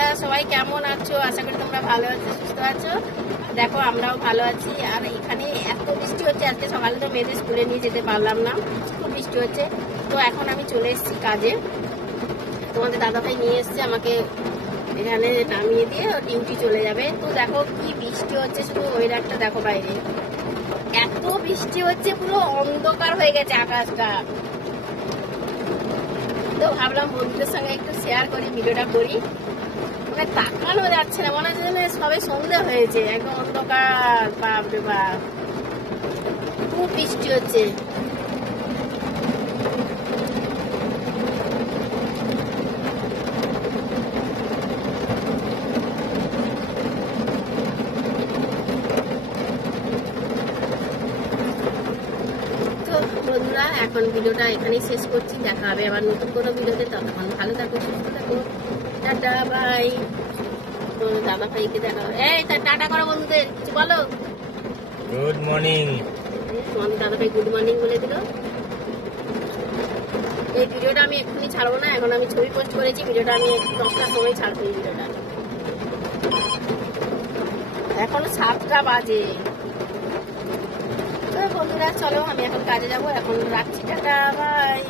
বন্ধুরা, সবাই কেমন আছো? আশা করি তোমরা ভালো আছো, সুস্থ আছো। দেখো আমরাও ভালো আছি। আর এখানে এত বৃষ্টি হচ্ছে, আজকে সকালে তো মেয়েদের স্কুলে নিয়ে যেতে পারলাম না, খুব বৃষ্টি হচ্ছে। তো এখন আমি চলে এসেছি কাজে। তোমাদের দাদাভাই নিয়ে এসছে আমাকে এখানে নামিয়ে দিয়ে ডিউটি চলে যাবে। তো দেখো কি বৃষ্টি হচ্ছে, শুধু ওয়েদারটা দেখো, বাইরে এত বৃষ্টি হচ্ছে, পুরো অন্ধকার হয়ে গেছে আকাশটা। তো ভাবলাম বন্ধুদের সঙ্গে একটু শেয়ার করি, ভিডিওটা করি। মানে তাকানো যাচ্ছে না, মনে হচ্ছে যেন সবে সন্ধ্যে হয়েছে, একদম অন্ধকার। বাপরে বাপ, খুব বৃষ্টি হচ্ছে। তো বন্ধুরা, এখন ভিডিওটা এখানেই শেষ করছি। দেখা হবে আবার নতুন কোনো ভিডিওতে। ততক্ষণ ভালো থাকো, সুস্থ থাকো। Tata, bye. দাদা ভাইকে দেখা হবে। এই টাটা করো বন্ধুদের, কিছু বলো। Good morning. তোমাদের দাদা ভাই গুড মর্নিং বলে দিল। এই ভিডিওটা আমি এক্ষুনি ছাড়বো না, এখন আমি ছবি পোস্ট করেছি। ভিডিওটা আমি 10টার সময় ছাড়বো। এই ভিডিওটা এখন 7টা বাজে। তো বন্ধুরা চলো, আমি এখন কাজে যাবো। এখন রাখছি, টাটা, বাই।